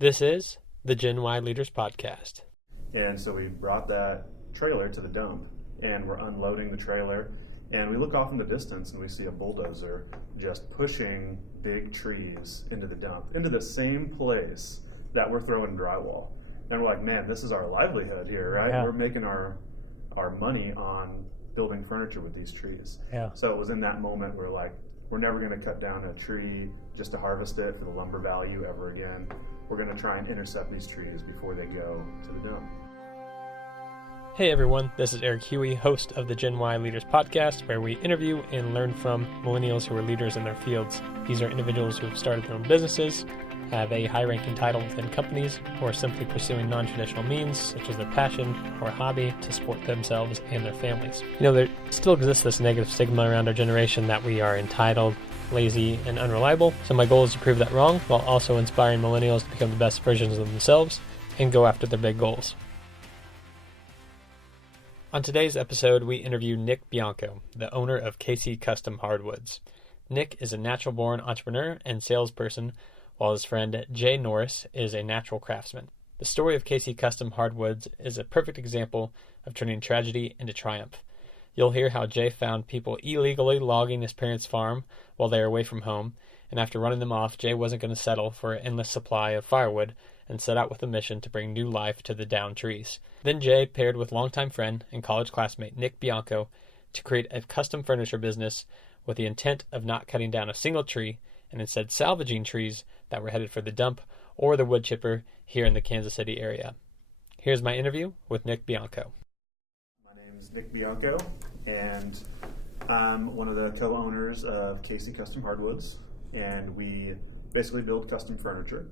This is the Gen Y Leaders Podcast. And so we brought that trailer to the dump, and we're unloading the trailer, and we look off in the distance and we see a bulldozer just pushing big trees into the dump, into the same place that we're throwing drywall. And we're like, man, this is our livelihood here, right? Yeah. We're making our money on building furniture with these trees. Yeah. So it was in that moment we're like, we're never going to cut down a tree just to harvest it for the lumber value ever again. We're going to try and intercept these trees before they go to the dump. Hey everyone, this is Eric Huey, host of the Gen Y Leaders Podcast, where we interview and learn from millennials who are leaders in their fields. These are individuals who have started their own businesses, have a high-ranking title within companies, or are simply pursuing non-traditional means, such as their passion or hobby, to support themselves and their families. You know, there still exists this negative stigma around our generation that we are entitled, lazy, and unreliable. So my goal is to prove that wrong, while also inspiring millennials to become the best versions of themselves and go after their big goals. On today's episode, we interview Nick Bianco, the owner of Custom Hardwoods. Nick is a natural-born entrepreneur and salesperson, while his friend Jay Norris is a natural craftsman. The story of Custom Hardwoods is a perfect example of turning tragedy into triumph. You'll hear how Jay found people illegally logging his parents' farm while they were away from home, and after running them off, Jay wasn't going to settle for an endless supply of firewood and set out with a mission to bring new life to the downed trees. Then Jay paired with longtime friend and college classmate Nick Bianco to create a custom furniture business with the intent of not cutting down a single tree and instead salvaging trees that were headed for the dump or the wood chipper here in the Kansas City area. Here's my interview with Nick Bianco. My name is Nick Bianco, and I'm one of the co-owners of Custom Hardwoods, and we basically build custom furniture.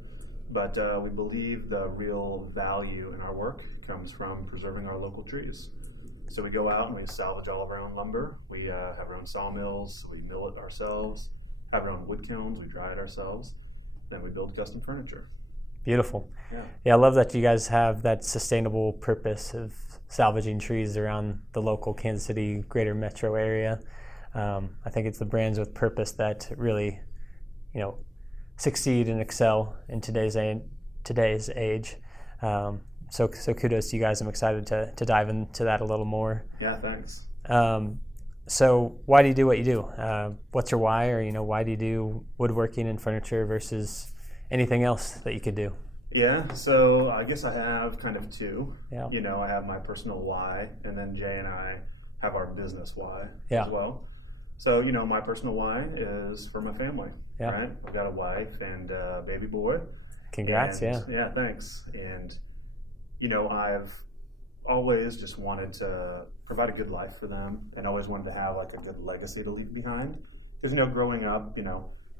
But we believe the real value in our work comes from preserving our local trees. So we go out and we salvage all of our own lumber. We have our own sawmills, we mill it ourselves, have our own wood kilns, we dry it ourselves, then we build custom furniture. Beautiful. Yeah, I love that you guys have that sustainable purpose of salvaging trees around the local Kansas City greater metro area. I think it's the brands with purpose that really, succeed and excel in today's age. So kudos to you guys. I'm excited to dive into that a little more. Yeah, thanks. So why do you do what you do? What's your why? Or, why do you do woodworking and furniture versus anything else that you could do? Yeah, so I guess I have kind of two. Yeah. I have my personal why, and then Jay and I have our business why as well. So, my personal why is for my family, yeah. Right? I've got a wife and a baby boy. Congrats, and, yeah. Yeah, thanks. And, I've always just wanted to provide a good life for them and always wanted to have like a good legacy to leave behind. Because, growing up,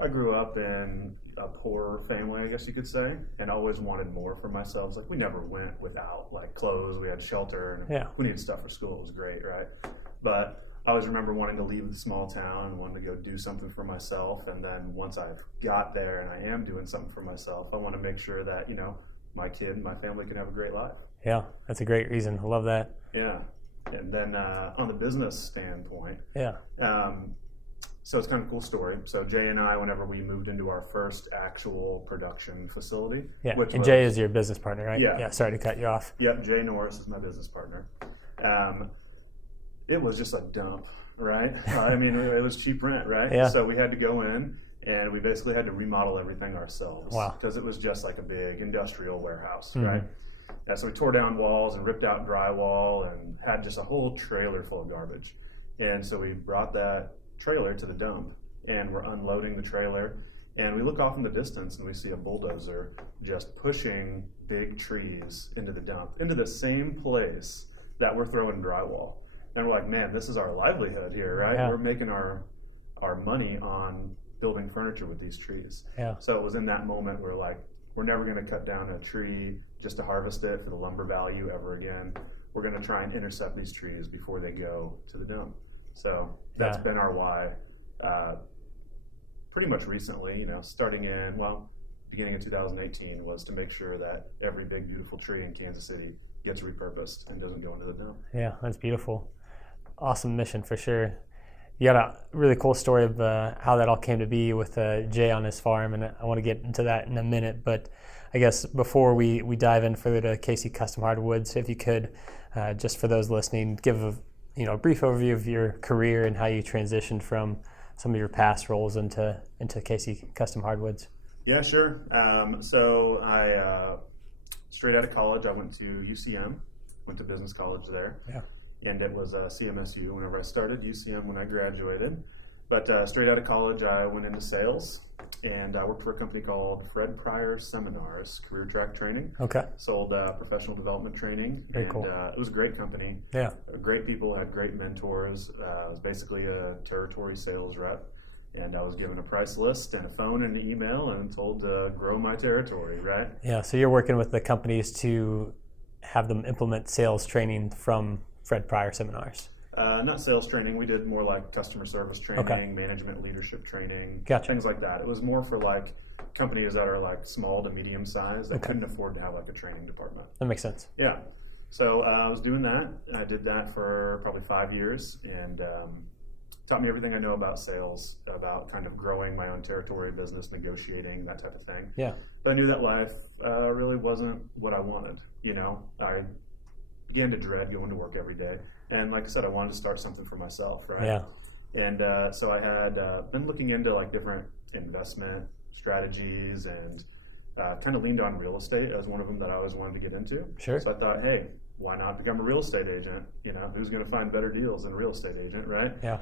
I grew up in a poor family, I guess you could say, and always wanted more for myself. Like, we never went without like clothes, we had shelter, and we needed stuff for school. It was great, right? But I always remember wanting to leave the small town and wanting to go do something for myself. And then once I've got there and I am doing something for myself, I want to make sure that, my kid and my family can have a great life. Yeah, that's a great reason. I love that. Yeah. And then on the business standpoint, yeah. So it's kind of a cool story. So Jay and I, whenever we moved into our first actual production facility. Yeah, and Jay is your business partner, right? Yeah. Yeah, sorry to cut you off. Yep, Jay Norris is my business partner. It was just a dump, right? I mean, it was cheap rent, right? Yeah. So we had to go in and we basically had to remodel everything ourselves. Wow. Because it was just like a big industrial warehouse, mm-hmm. right? So we tore down walls and ripped out drywall and had just a whole trailer full of garbage. And so we brought that trailer to the dump, and we're unloading the trailer, and we look off in the distance and we see a bulldozer just pushing big trees into the dump, into the same place that we're throwing drywall. And we're like, man, this is our livelihood here, right? Yeah. We're making our money on building furniture with these trees. Yeah. So it was in that moment we're like, we're never going to cut down a tree just to harvest it for the lumber value ever again. We're going to try and intercept these trees before they go to the dump. So that's been our why pretty much recently, starting in, beginning of 2018 was to make sure that every big, beautiful tree in Kansas City gets repurposed and doesn't go into the dump. Yeah, that's beautiful. Awesome mission for sure. you got a really cool story of how that all came to be with Jay on his farm, and I want to get into that in a minute. But I guess before we dive in further to KC Custom Hardwoods, if you could, just for those listening, give a brief overview of your career and how you transitioned from some of your past roles into KC Custom Hardwoods. Yeah, sure. So I straight out of college, I went to UCM, went to business college there. Yeah. And it was CMSU whenever I started, UCM when I graduated. But straight out of college, I went into sales, and I worked for a company called Fred Pryor Seminars, career track training. Okay. Sold professional development training. Very cool. It was a great company. Yeah. Great people, had great mentors. I was basically a territory sales rep, and I was given a price list and a phone and an email and told to grow my territory, right? Yeah, so you're working with the companies to have them implement sales training from Fred Pryor Seminars. Not sales training. We did more like customer service training, Okay. management leadership training, Gotcha. things like that. It was more for like companies that are like small to medium size that Okay. couldn't afford to have like a training department. That makes sense. Yeah. So I was doing that. I did that for probably 5 years, and taught me everything I know about sales, about kind of growing my own territory, business, negotiating, that type of thing. Yeah. But I knew that life really wasn't what I wanted. I began to dread going to work every day. And like I said, I wanted to start something for myself, right? Yeah. And so I had been looking into like different investment strategies, and kind of leaned on real estate as one of them that I always wanted to get into. Sure. So I thought, hey, why not become a real estate agent? Who's going to find better deals than a real estate agent, right? Yeah.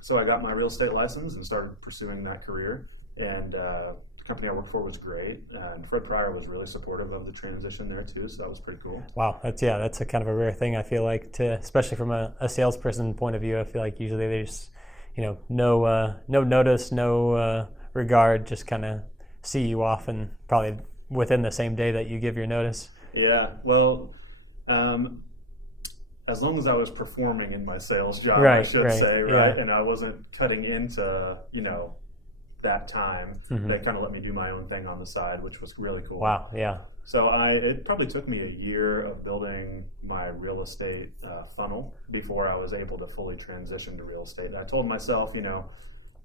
So I got my real estate license and started pursuing that career. And the company I worked for was great. And Fred Pryor was really supportive of the transition there too. So that was pretty cool. Wow. That's a kind of a rare thing, I feel like, especially from a salesperson point of view. I feel like usually they just, no notice, no regard, just kind of see you off, and probably within the same day that you give your notice. Yeah. Well, as long as I was performing in my sales job, right, I should right, say, right? Yeah. And I wasn't cutting into, that time. Mm-hmm. They kind of let me do my own thing on the side, which was really cool. Wow. Yeah. So it probably took me a year of building my real estate funnel before I was able to fully transition to real estate. And I told myself,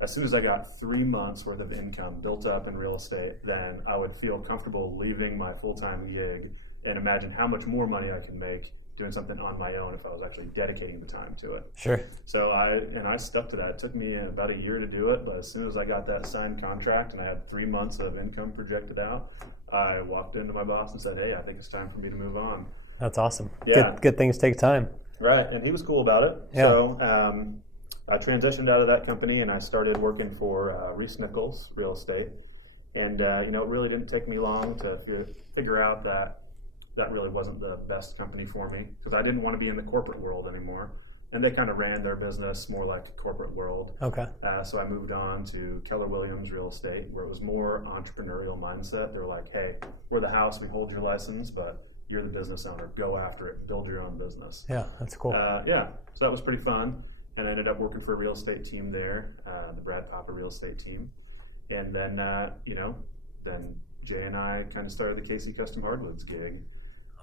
as soon as I got 3 months worth of income built up in real estate, then I would feel comfortable leaving my full-time gig and imagine how much more money I could make doing something on my own if I was actually dedicating the time to it. Sure. So I stuck to that. It took me about a year to do it, but as soon as I got that signed contract and I had 3 months of income projected out, I walked into my boss and said, hey, I think it's time for me to move on. That's awesome. Yeah. Good things take time. Right, and he was cool about it. Yeah. So I transitioned out of that company and I started working for Reese Nichols Real Estate. And, it really didn't take me long to figure out that really wasn't the best company for me, because I didn't want to be in the corporate world anymore. And they kind of ran their business more like a corporate world. Okay. So I moved on to Keller Williams Real Estate, where it was more entrepreneurial mindset. They were like, hey, we're the house, we hold your license, but you're the business owner. Go after it, build your own business. Yeah, that's cool. So that was pretty fun. And I ended up working for a real estate team there, the Brad Papa Real Estate team. And then, then Jay and I kind of started the KC Custom Hardwoods gig.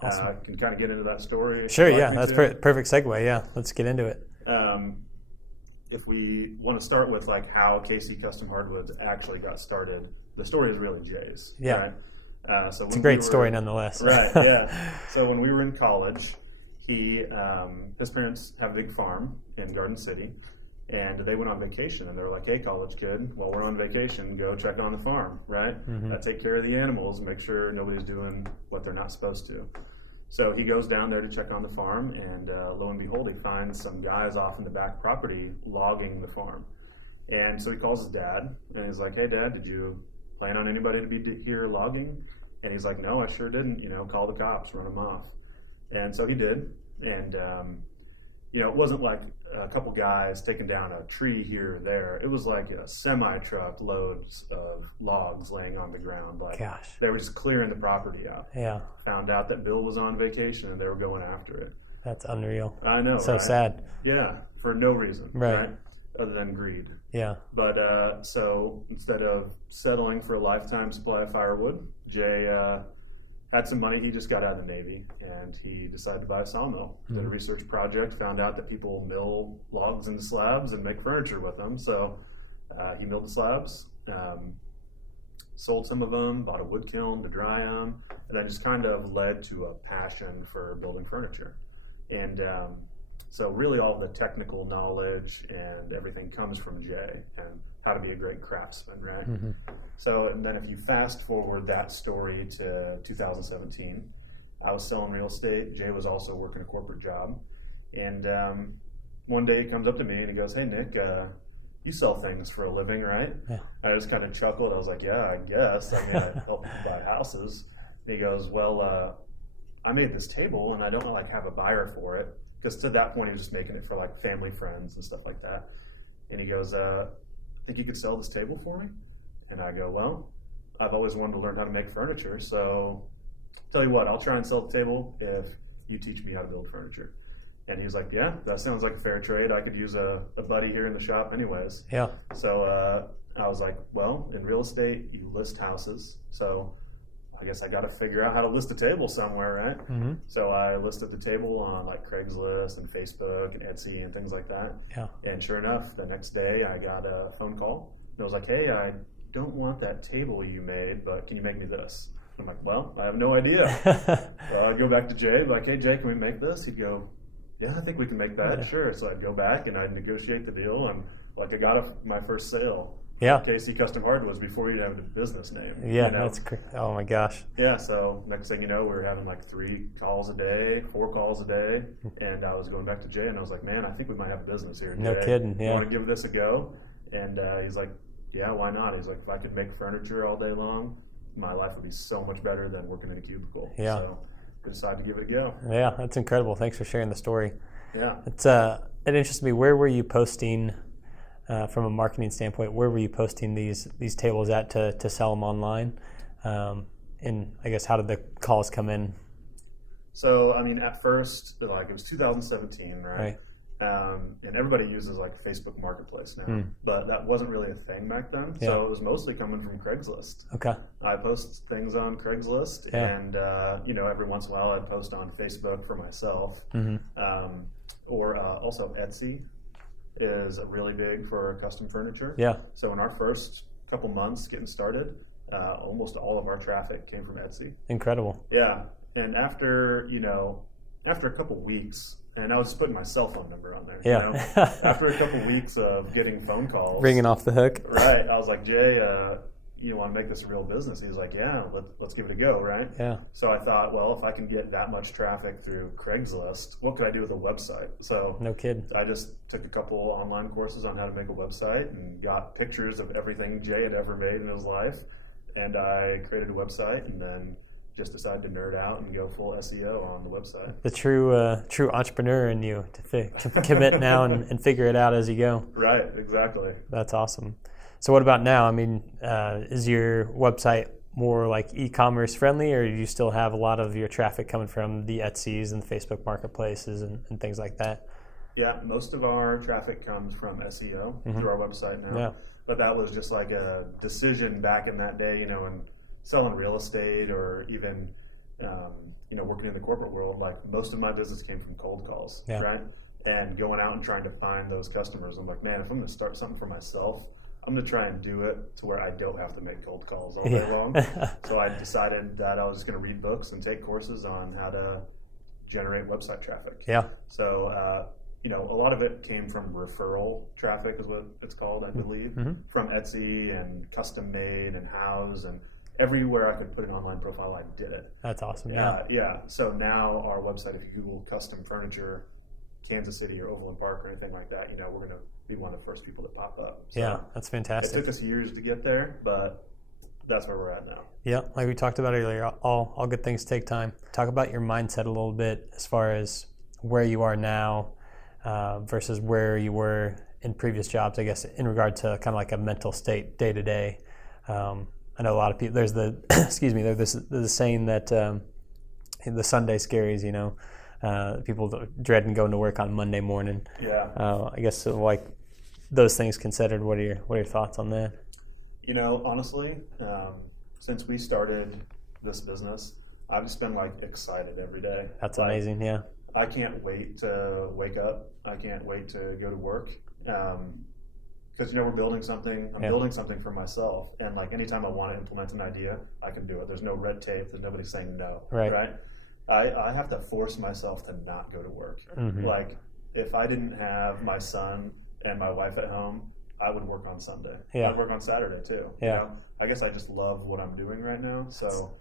Awesome. I can kind of get into that story. Sure, yeah, that's perfect segue. Yeah, let's get into it. If we want to start with like how KC Custom Hardwoods actually got started, the story is really Jay's. Yeah, right? So it's a great story nonetheless. Right. Yeah. So when we were in college, his parents have a big farm in Garden City, and they went on vacation, and they were like, hey, college kid, while we're on vacation, go check on the farm, right? Mm-hmm. Take care of the animals, make sure nobody's doing what they're not supposed to. So he goes down there to check on the farm, and lo and behold, he finds some guys off in the back property logging the farm. And so he calls his dad, and he's like, hey, Dad, did you plan on anybody to be here logging? And he's like, no, I sure didn't. Call the cops, run them off. And so he did. And, it wasn't like a couple guys taking down a tree here or there. It was like a semi-truck loads of logs laying on the ground. Like, gosh. They were just clearing the property out. Yeah. Found out that Bill was on vacation and they were going after it. That's unreal. I know. So right? Sad. Yeah, for no reason. Right. Other than greed. Yeah. But so instead of settling for a lifetime supply of firewood, Jay had some money. He just got out of the Navy, and he decided to buy a sawmill. Did a research project, found out that people mill logs into slabs and make furniture with them. So he milled the slabs, sold some of them, bought a wood kiln to dry them, and then just kind of led to a passion for building furniture. And so really all the technical knowledge and everything comes from Jay and how to be a great craftsman, right? So, and then if you fast forward that story to 2017, I was selling real estate. Jay was also working a corporate job. And one day he comes up to me and he goes, "Hey, Nick, you sell things for a living, right?" And I just kind of chuckled. I was like, "Yeah, I guess. I mean, I help people buy houses." And he goes, "Well, I made this table and I don't like have a buyer for it." Because to that point, he was just making it for like family, friends, and stuff like that. And he goes, "Think you could sell this table for me?" And I go, "Well, I've always wanted to learn how to make furniture. So tell you what, I'll try and sell the table if you teach me how to build furniture." And he's like, "Yeah, that sounds like a fair trade. I could use a buddy here in the shop anyways." Yeah. So I was like, "Well, in real estate, you list houses. So I guess I got to figure out how to list a table somewhere, right?" So I listed the table on like Craigslist and Facebook and Etsy and things like that. Yeah. And sure enough, the next day I got a phone call. It was like, "Hey, I don't want that table you made, but can you make me this?" I'm like, "Well, I have no idea." Well, I'd go back to Jay, like, "Hey, Jay, can we make this?" He'd go, "Yeah, I think we can make that." Yeah. Sure. So I'd go back and I'd negotiate the deal, and like I got my first sale. Yeah. KC Custom Hardwoods before you'd have a business name. Yeah, you know? that's great. Oh my gosh. Yeah, so next thing you know, we were having like 3 calls a day, 4 calls a day, and I was going back to Jay, and I was like, "Man, I think we might have a business here, Jay. No kidding, yeah. You want to give this a go?" And he's like, "Yeah, why not?" He's like, "If I could make furniture all day long, my life would be so much better than working in a cubicle." Yeah. So I decided to give it a go. Yeah, that's incredible. Thanks for sharing the story. Yeah. It interests me. Where were you posting, from a marketing standpoint, where were you posting these tables at to sell them online? And I guess how did the calls come in? So, I mean, at first, like it was 2017, right? And everybody uses like Facebook Marketplace now, but that wasn't really a thing back then. Yeah. So it was mostly coming from Craigslist. Okay. I post things on Craigslist, and every once in a while I'd post on Facebook for myself, or also Etsy is really big for custom furniture. Yeah. So in our first couple months getting started, almost all of our traffic came from Etsy. Incredible. Yeah, and after a couple weeks. And I was just putting my cell phone number on there. Yeah. You know? After a couple weeks of getting phone calls, Ringing off the hook. right? I was like, "Jay, you want to make this a real business?" He's like, "Yeah, let's give it a go," right? Yeah. So I thought, well, if I can get that much traffic through Craigslist, what could I do with a website? So No kidding. I just took a couple online courses on how to make a website and got pictures of everything Jay had ever made in his life, and I created a website, and then just decided to nerd out and go full SEO on the website. The true entrepreneur in you to commit now and figure it out as you go. Right, exactly. That's awesome. So what about now? I mean, is your website more like e-commerce friendly, or do you still have a lot of your traffic coming from the Etsy's and the Facebook marketplaces and things like that? Yeah, most of our traffic comes from SEO through our website now. Yeah. But that was just like a decision back in that day, and selling real estate or even, working in the corporate world, like most of my business came from cold calls, right? And going out and trying to find those customers. I'm like, man, if I'm going to start something for myself, I'm going to try and do it to where I don't have to make cold calls all day long. So I decided that I was just going to read books and take courses on how to generate website traffic. Yeah. So, a lot of it came from referral traffic is what it's called, I believe, from Etsy and Custom Made and House and everywhere I could put an online profile, I did it. That's awesome. Yeah. So now our website, if you Google custom furniture, Kansas City or Overland Park or anything like that, we're going to be one of the first people that pop up. So yeah, that's fantastic. It took us years to get there, but that's where we're at now. Yeah, like we talked about earlier, all good things take time. Talk about your mindset a little bit as far as where you are now versus where you were in previous jobs, I guess, in regard to kind of like a mental state day to day. I know a lot of people, there's the, there's the saying that the Sunday scaries, people dreading going to work on Monday morning. Yeah. I guess like those things considered, what are your thoughts on that? Honestly, since we started this business, I've just been like excited every day. That's like, amazing. Yeah. I can't wait to wake up. I can't wait to go to work. Because we're building something. I'm building something for myself, and like anytime I want to implement an idea, I can do it. There's no red tape. There's nobody saying no. Right. I have to force myself to not go to work. Mm-hmm. Like if I didn't have my son and my wife at home, I would work on Sunday. Yeah. I'd work on Saturday too. Yeah. I guess I just love what I'm doing right now. So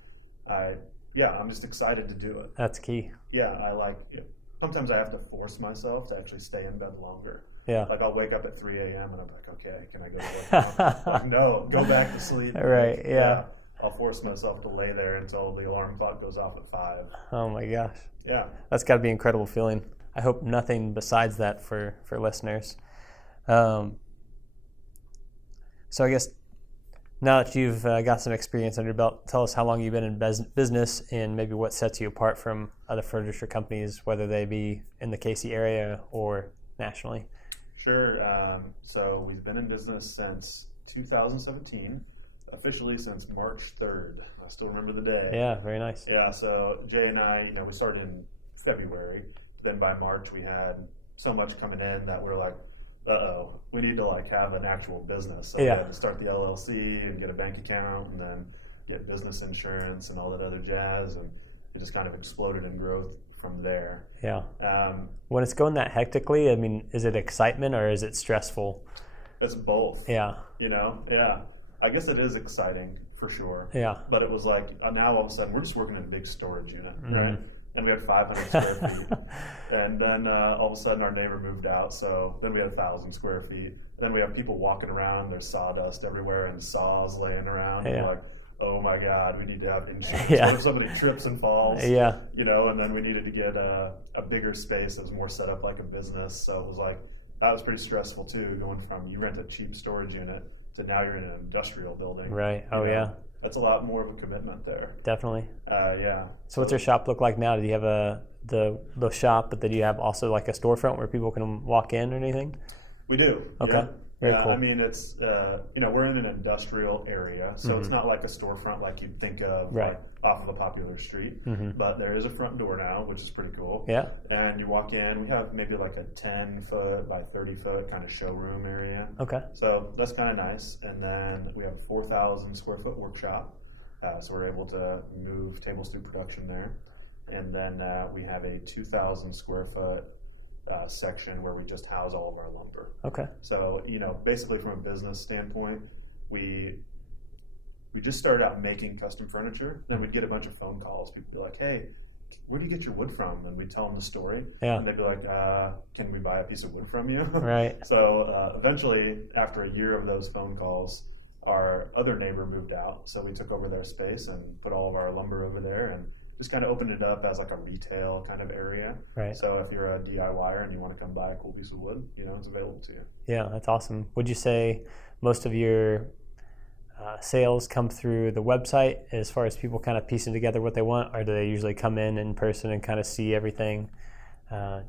I'm just excited to do it. That's key. Yeah, I like it. Sometimes I have to force myself to actually stay in bed longer. Yeah. Like I'll wake up at 3 a.m. and I'm like, okay, can I go to work now? Like, no, go back to sleep. Right, like, yeah. I'll force myself to lay there until the alarm clock goes off at 5. Oh my gosh. Yeah. That's got to be an incredible feeling. I hope nothing besides that for listeners. So I guess now that you've got some experience under your belt, tell us how long you've been in business and maybe what sets you apart from other furniture companies, whether they be in the KC area or nationally. Sure. So we've been in business since 2017, officially since March 3rd. I still remember the day. Yeah, very nice. Yeah, so Jay and I, we started in February. Then by March, we had so much coming in that we're like, we need to like have an actual business. So we had to start the LLC and get a bank account and then get business insurance and all that other jazz. And it just kind of exploded in growth from there. Yeah. When it's going that hectically, I mean, is it excitement or is it stressful? It's both. Yeah. Yeah. I guess it is exciting for sure. Yeah. But it was like, now all of a sudden we're just working in a big storage unit, right? And we had 500 square feet. And then all of a sudden our neighbor moved out. So then we had 1,000 square feet. Then we have people walking around. There's sawdust everywhere and saws laying around. Yeah. And we're like, oh my God, we need to have insurance. Yeah. What if somebody trips and falls? Yeah. And then we needed to get a bigger space that was more set up like a business. So it was like, that was pretty stressful too, going from you rent a cheap storage unit to now you're in an industrial building. Right. Oh, yeah. That's a lot more of a commitment there. Definitely. Yeah. So what's your shop look like now? Do you have the shop, but then you have also like a storefront where people can walk in or anything? We do. Okay. Yeah. Very cool. I mean, it's, we're in an industrial area, so it's not like a storefront like you'd think of like off of a popular street, but there is a front door now, which is pretty cool. Yeah. And you walk in, we have maybe like a 10-foot by 30-foot kind of showroom area. Okay. So that's kind of nice. And then we have a 4,000 square foot workshop, so we're able to move tables through production there. And then we have a 2,000 square foot section where we just house all of our lumber. Okay. So, basically from a business standpoint, we just started out making custom furniture. Then we'd get a bunch of phone calls. People would be like, hey, where do you get your wood from? And we'd tell them the story. Yeah. And they'd be like, can we buy a piece of wood from you? Right. So eventually, after a year of those phone calls, our other neighbor moved out. So we took over their space and put all of our lumber over there and just kind of opened it up as like a retail kind of area. Right. So if you're a DIYer and you want to come buy a cool piece of wood, it's available to you. Yeah, that's awesome. Would you say most of your sales come through the website as far as people kind of piecing together what they want, or do they usually come in person and kind of see everything,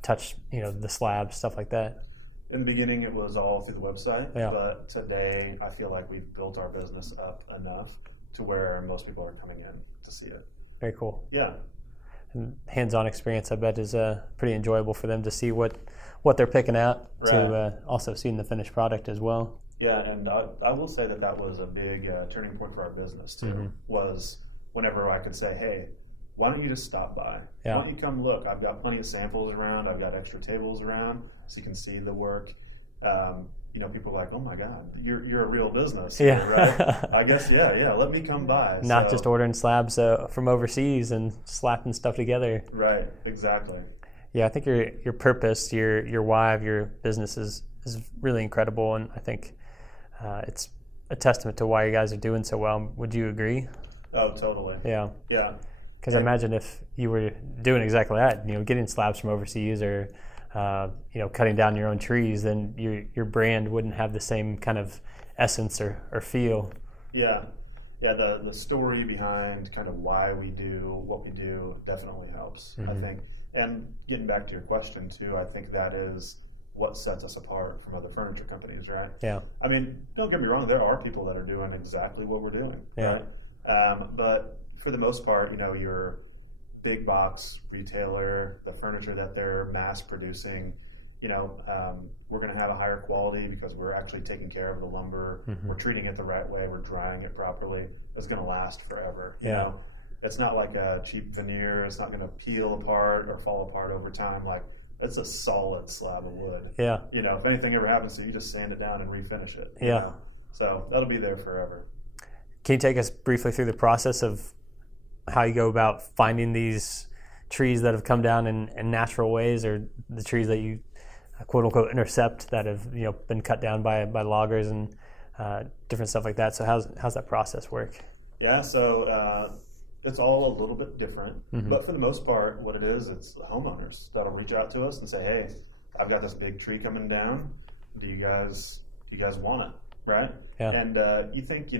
touch, the slabs, stuff like that? In the beginning, it was all through the website, but today I feel like we've built our business up enough to where most people are coming in to see it. Very cool. Yeah. And hands-on experience, I bet, is pretty enjoyable for them to see what they're picking out, to also seeing the finished product as well. Yeah, and I will say that was a big turning point for our business, too, was whenever I could say, hey, why don't you just stop by? Yeah. Why don't you come look? I've got plenty of samples around. I've got extra tables around so you can see the work. People are like, oh my God, you're a real business. Yeah. Right? I guess, yeah, let me come by. Not just ordering slabs from overseas and slapping stuff together. Right, exactly. Yeah, I think your purpose, your why of your business is really incredible, and I think it's a testament to why you guys are doing so well. Would you agree? Oh, totally. Yeah. Yeah. Because I imagine if you were doing exactly that, getting slabs from overseas or cutting down your own trees, then your brand wouldn't have the same kind of essence or feel. Yeah. The story behind kind of why we do what we do definitely helps, I think. And getting back to your question too, I think that is what sets us apart from other furniture companies, right? Yeah. I mean, don't get me wrong, there are people that are doing exactly what we're doing. Yeah. Right? But for the most part, big box retailer, the furniture that they're mass producing, we're going to have a higher quality because we're actually taking care of the lumber. We're treating it the right way. We're drying it properly. It's going to last forever. It's not like a cheap veneer. It's not going to peel apart or fall apart over time. Like, it's a solid slab of wood. Yeah. If anything ever happens to you, just sand it down and refinish it. So that'll be there forever. Can you take us briefly through the process of how you go about finding these trees that have come down in natural ways, or the trees that you quote unquote intercept that have been cut down by loggers and different stuff like that? So how's that process work? Yeah, so it's all a little bit different, but for the most part, what it is, it's the homeowners that'll reach out to us and say, "Hey, I've got this big tree coming down. Do you guys want it?" Right? Yeah. And you think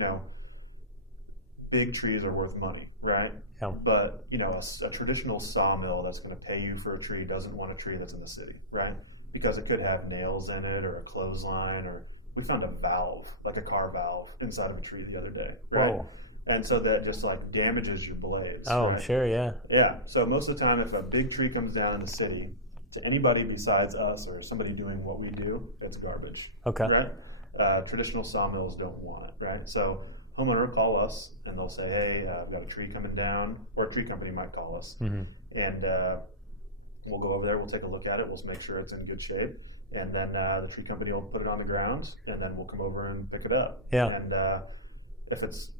big trees are worth money, right? Yeah. But a traditional sawmill that's going to pay you for a tree doesn't want a tree that's in the city, right? Because it could have nails in it or a clothesline, or we found a valve, like a car valve, inside of a tree the other day, right? Whoa. And so that just like damages your blades. Oh, right? Sure, yeah. Yeah. So most of the time, if a big tree comes down in the city, to anybody besides us or somebody doing what we do, it's garbage. Okay. Right? Traditional sawmills don't want it, right? So homeowner will call us and they'll say, "Hey, I've got a tree coming down," or a tree company might call us, and we'll go over there. We'll take a look at it. We'll make sure it's in good shape, and then the tree company will put it on the ground, and then we'll come over and pick it up. Yeah. And if it's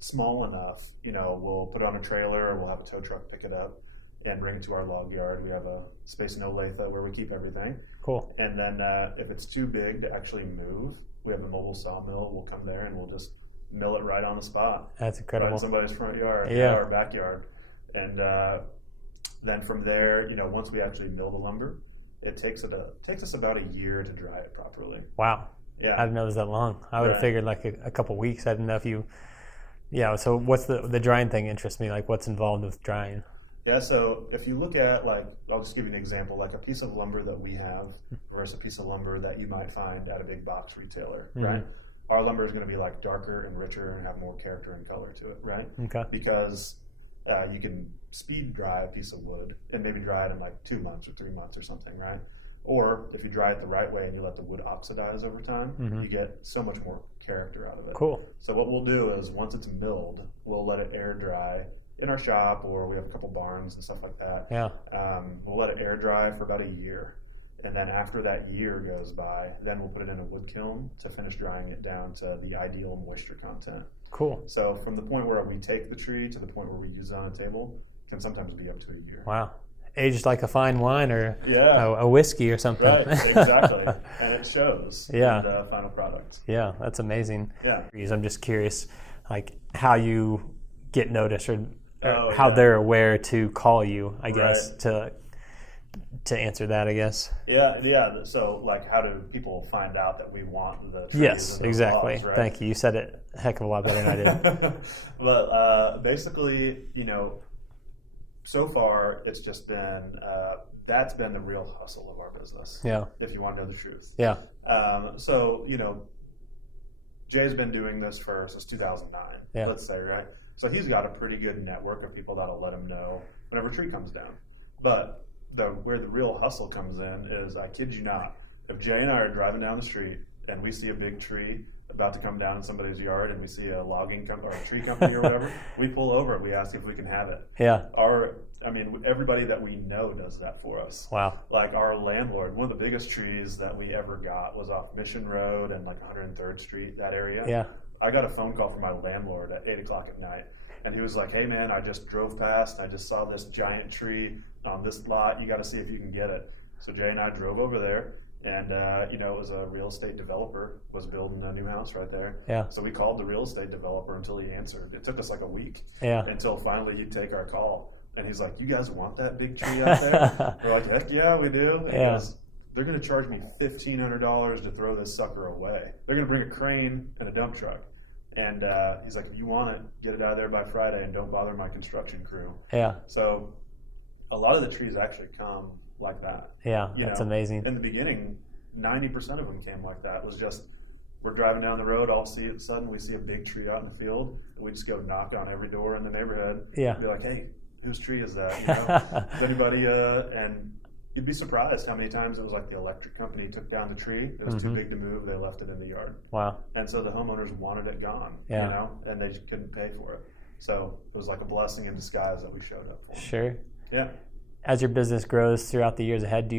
small enough, we'll put it on a trailer, or we'll have a tow truck pick it up and bring it to our log yard. We have a space in Olathe where we keep everything. Cool. And then if it's too big to actually move, we have a mobile sawmill. We'll come there and we'll just mill it right on the spot. That's incredible. Right in somebody's front yard, or backyard. And then from there, once we actually mill the lumber, it takes us about a year to dry it properly. Wow. Yeah. I didn't know it was that long. I would have figured like a couple weeks. I didn't know if you... Yeah, so what's the drying thing interests me, like what's involved with drying? Yeah, so if you look at, I'll just give you an example, like a piece of lumber that we have versus a piece of lumber that you might find at a big box retailer, right? Our lumber is going to be like darker and richer and have more character and color to it, right? Okay. Because you can speed dry a piece of wood and maybe dry it in like 2 months or 3 months or something, right? Or if you dry it the right way and you let the wood oxidize over time, you get so much more character out of it. Cool. So what we'll do is once it's milled, we'll let it air dry in our shop, or we have a couple barns and stuff like that. Yeah. We'll let it air dry for about a year. And then after that year goes by, then we'll put it in a wood kiln to finish drying it down to the ideal moisture content. Cool. So from the point where we take the tree to the point where we use it on a table can sometimes be up to a year. Wow. Aged like a fine wine or a whiskey or something. Right, exactly. And it shows in the final product. Yeah, that's amazing. Yeah. I'm just curious, like how you get noticed or how they're aware to call you, I guess, to answer that, I guess. Yeah. So, like, how do people find out that we want the trees? Yes, exactly. Logs, right? Thank you. You said it a heck of a lot better than I did. But basically, so far it's just been that's been the real hustle of our business. Yeah. If you want to know the truth. Yeah. So Jay's been doing this since 2009. Let's say, right? So he's got a pretty good network of people that'll let him know whenever a tree comes down. But where the real hustle comes in is, I kid you not, if Jay and I are driving down the street and we see a big tree about to come down in somebody's yard and we see a logging company or a tree company or whatever, we pull over and we ask if we can have it. Yeah. Everybody that we know does that for us. Wow. Like our landlord, one of the biggest trees that we ever got was off Mission Road and like 103rd Street, that area. Yeah. I got a phone call from my landlord at 8 o'clock at night. And he was like, "Hey man, I just drove past. I just saw this giant tree on this lot. You got to see if you can get it." So Jay and I drove over there, and it was a real estate developer was building a new house right there. Yeah. So we called the real estate developer until he answered. It took us like a week. Yeah. Until finally he'd take our call, and he's like, "You guys want that big tree out there?" We're like, "Heck yeah, we do." And he goes, "They're going to charge me $1,500 to throw this sucker away. They're going to bring a crane and a dump truck." And he's like, "If you want it, get it out of there by Friday and don't bother my construction crew." Yeah. So a lot of the trees actually come like that. Yeah, that's amazing. In the beginning, 90% of them came like that. It was just, we're driving down the road, all of a sudden we see a big tree out in the field, and we just go knock on every door in the neighborhood. Yeah. And be like, "Hey, whose tree is that? You know, is anybody? And you'd be surprised how many times it was like the electric company took down the tree. It was too big to move. They left it in the yard. Wow. And so the homeowners wanted it gone. Yeah. You know, and they just couldn't pay for it. So it was like a blessing in disguise that we showed up for. Sure. Yeah. As your business grows throughout the years ahead, do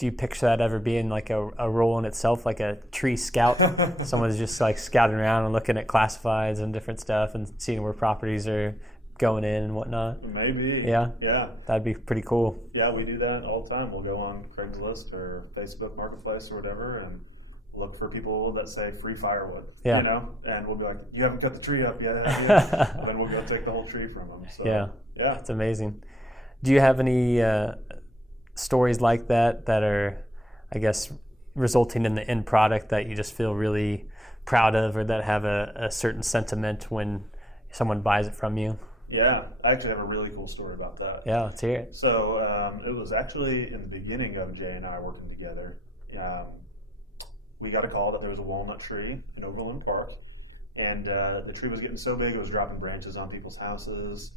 you picture that ever being like a role in itself, like a tree scout? Someone's just like scouting around and looking at classifieds and different stuff and seeing where properties are going in and whatnot. Maybe. Yeah. Yeah. That'd be pretty cool. Yeah, we do that all the time. We'll go on Craigslist or Facebook Marketplace or whatever and look for people that say free firewood. Yeah. You know, and we'll be like, you haven't cut the tree up yet, have you? Then we'll go take the whole tree from them. So, yeah. Yeah. It's amazing. Do you have any stories like that are, I guess, resulting in the end product that you just feel really proud of, or that have a certain sentiment when someone buys it from you? Yeah, I actually have a really cool story about that. Yeah, let's hear it. So it was actually in the beginning of Jay and I working together. We got a call that there was a walnut tree in Overland Park, and the tree was getting so big it was dropping branches on people's houses,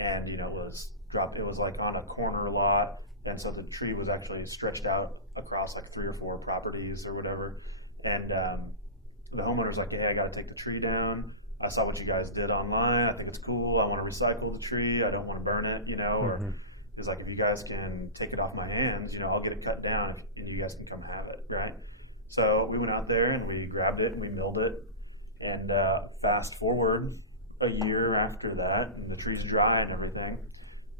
and you know it was like on a corner lot, and so the tree was actually stretched out across like 3 or 4 properties or whatever. And the homeowner's like, hey, I got to take the tree down. I saw what you guys did online. I think it's cool. I want to recycle the tree. I don't want to burn it, you know. Or he's like, if you guys can take it off my hands, you know, I'll get it cut down and you guys can come have it, right? So we went out there and we grabbed it and we milled it. And fast forward a year after that, and the tree's dry and everything,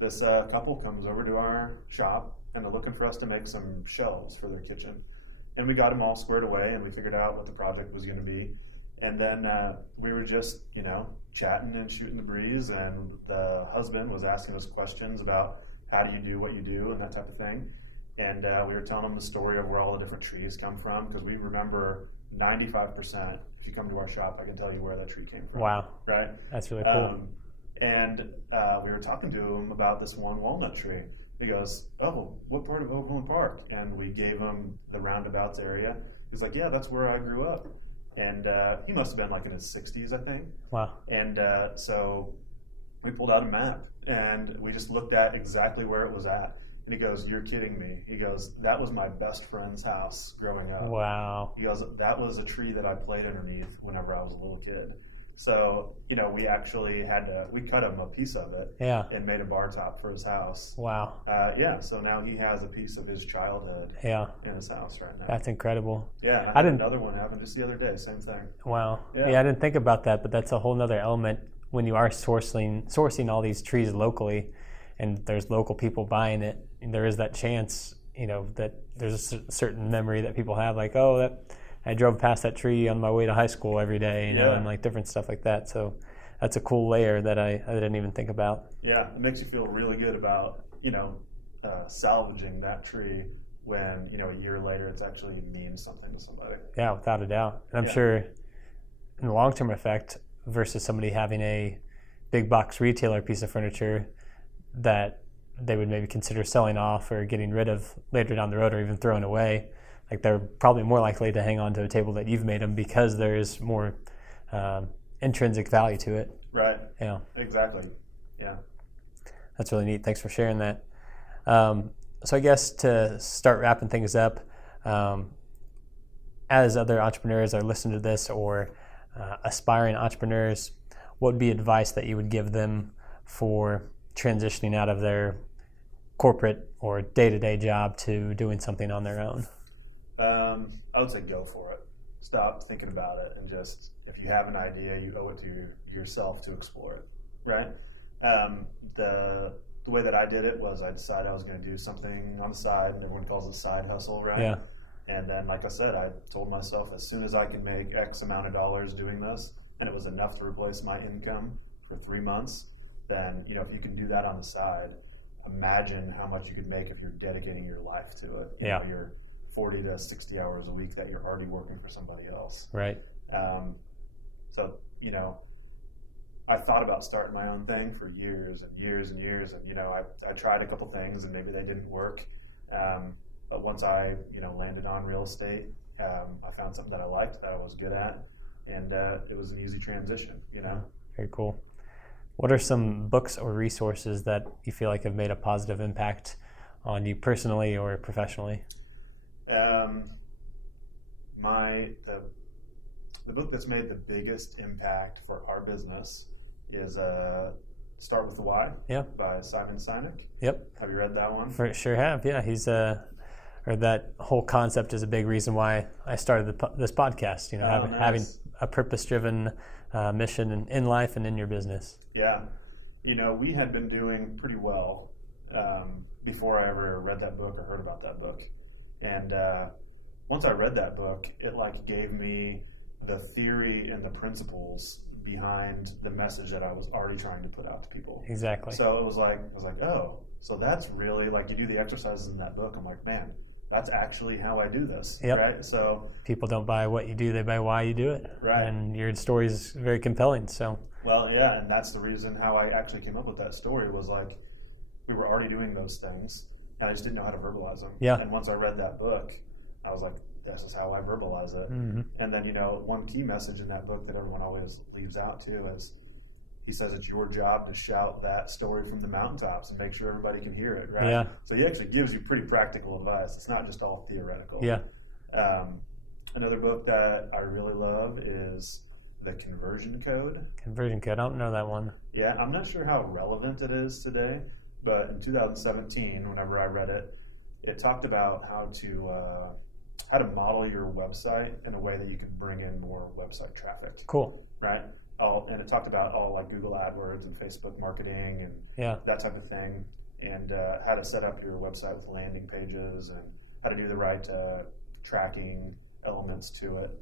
this couple comes over to our shop and they're looking for us to make some shelves for their kitchen. And we got them all squared away and we figured out what the project was going to be. And then we were just, you know, chatting and shooting the breeze, and the husband was asking us questions about how do you do what you do and that type of thing. And we were telling him the story of where all the different trees come from, because we remember 95%. If you come to our shop, I can tell you where that tree came from. Wow. Right? That's really cool. And we were talking to him about this one walnut tree. He goes, oh, what part of Overland Park? And we gave him the roundabouts area. He's like, yeah, that's where I grew up. And he must have been like in his 60s, I think. Wow. And so we pulled out a map and we just looked at exactly where it was at. And he goes, you're kidding me. He goes, that was my best friend's house growing up. Wow. He goes, that was a tree that I played underneath whenever I was a little kid. So, you know, we actually we cut him a piece of it. Yeah. And made a bar top for his house. Wow. Yeah, so now he has a piece of his childhood in his house right now. That's incredible. Yeah, I had another one happen just the other day, same thing. Wow. Yeah, I didn't think about that, but that's a whole nother element when you are sourcing all these trees locally, and there's local people buying it, and there is that chance, you know, that there's a certain memory that people have, like, oh, that I drove past that tree on my way to high school every day, you know, and like different stuff like that. So that's a cool layer that I didn't even think about. Yeah, it makes you feel really good about, you know, salvaging that tree when, you know, a year later it's actually means something to somebody. Yeah, without a doubt. And I'm sure in the long-term effect versus somebody having a big box retailer piece of furniture that they would maybe consider selling off or getting rid of later down the road, or even throwing away, like they're probably more likely to hang on to a table that you've made them because there is more intrinsic value to it. Right. Yeah. Exactly. Yeah. That's really neat. Thanks for sharing that. So I guess to start wrapping things up, as other entrepreneurs are listening to this, or aspiring entrepreneurs, what would be advice that you would give them for transitioning out of their corporate or day-to-day job to doing something on their own? I would say go for it. Stop thinking about it, and just, if you have an idea, you owe it to yourself to explore it, right? The way that I did it was I decided I was going to do something on the side, and everyone calls it side hustle, right? Yeah. And then, like I said, I told myself, as soon as I can make X amount of dollars doing this, and it was enough to replace my income for 3 months, then, you know, if you can do that on the side, imagine how much you could make if you're dedicating your life to it. You know, you're 40 to 60 hours a week that you're already working for somebody else. Right. So, you know, I thought about starting my own thing for years and years and years. And, you know, I tried a couple things and maybe they didn't work. But once I, you know, landed on real estate, I found something that I liked, that I was good at. And it was an easy transition, you know. Very cool. What are some books or resources that you feel like have made a positive impact on you personally or professionally? The book that's made the biggest impact for our business is Start with the Why by Simon Sinek. Yep. Have you read that one? For sure have. Yeah, he's or that whole concept is a big reason why I started this podcast. You know, having a purpose-driven mission in life and in your business. Yeah, you know, we had been doing pretty well before I ever read that book or heard about that book, and once I read that book, it like gave me the theory and the principles behind the message that I was already trying to put out to people. Exactly. So I was like, oh, so that's really like, you do the exercises in that book. I'm like, man, that's actually how I do this. Yep. Right. So people don't buy what you do; they buy why you do it. Right. And your story is very compelling. So. Well, yeah, and that's the reason how I actually came up with that story was like, we were already doing those things, and I just didn't know how to verbalize them. Yeah. And once I read that book, I was like, this is how I verbalize it. Mm-hmm. And then, you know, one key message in that book that everyone always leaves out too is he says it's your job to shout that story from the mountaintops and make sure everybody can hear it, right? Yeah. So he actually gives you pretty practical advice. It's not just all theoretical. Yeah. Another book that I really love is The Conversion Code. Conversion Code. I don't know that one. Yeah, I'm not sure how relevant it is today, but in 2017, whenever I read it, it talked about how to model your website in a way that you can bring in more website traffic. Cool. Right? And it talked about all like Google AdWords and Facebook marketing and that type of thing, and how to set up your website with landing pages and how to do the right tracking elements to it.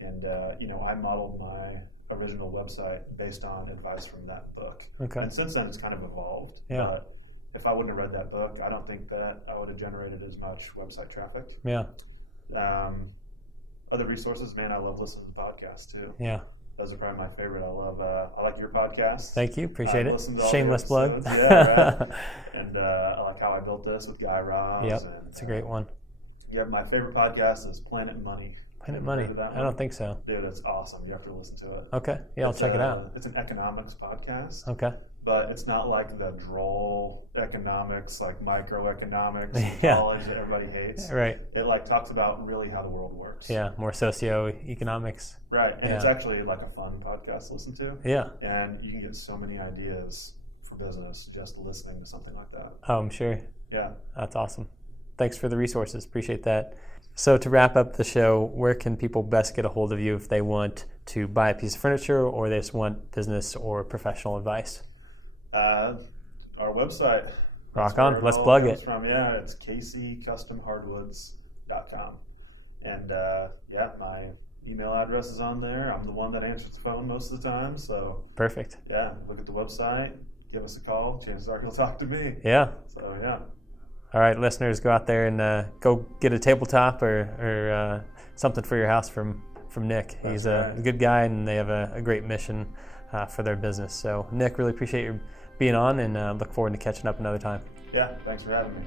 And, you know, I modeled my original website based on advice from that book. Okay. And since then, it's kind of evolved. Yeah. But if I wouldn't have read that book, I don't think that I would have generated as much website traffic. Yeah. Other resources, man, I love listening to podcasts too. Yeah. Those are probably my favorite. I like your podcast. Thank you. Appreciate it. Shameless plug. Yeah, right. And I like How I Built This with Guy Raz. Yep. It's a great one. Yeah, my favorite podcast is Planet Money. Planet Money? I don't think so. Dude, it's awesome. You have to listen to it. Okay. Yeah, I'll check it out. It's an economics podcast. Okay. But it's not like the droll economics, like microeconomics, college that everybody hates. Right. It like talks about really how the world works. Yeah, more socioeconomics. Right, and it's actually like a fun podcast to listen to. Yeah. And you can get so many ideas for business just listening to something like that. Oh, I'm sure. Yeah. That's awesome. Thanks for the resources. Appreciate that. So to wrap up the show, where can people best get a hold of you if they want to buy a piece of furniture or they just want business or professional advice? Our website. Rock on. Let's plug it. It's kccustomhardwoods.com. And my email address is on there. I'm the one that answers the phone most of the time. So perfect. Yeah, look at the website, give us a call. Chances are you'll talk to me. Yeah. So yeah. All right, listeners, go out there and go get a tabletop or something for your house from Nick. He's a good guy, and they have a great mission for their business. So, Nick, really appreciate you being on, and look forward to catching up another time. Yeah, thanks for having me.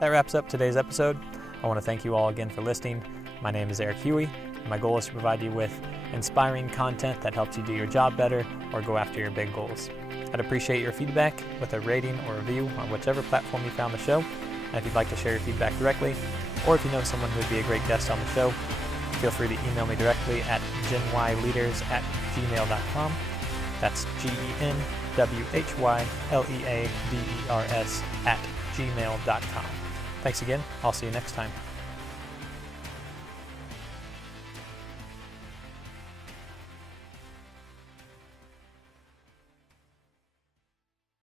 That wraps up today's episode. I want to thank you all again for listening. My name is Eric Huey. My goal is to provide you with inspiring content that helps you do your job better or go after your big goals. I'd appreciate your feedback with a rating or review on whichever platform you found the show. And if you'd like to share your feedback directly, or if you know someone who would be a great guest on the show, feel free to email me directly at genwhyleaders@gmail.com. That's GenWhyleaders@gmail.com. Thanks again. I'll see you next time.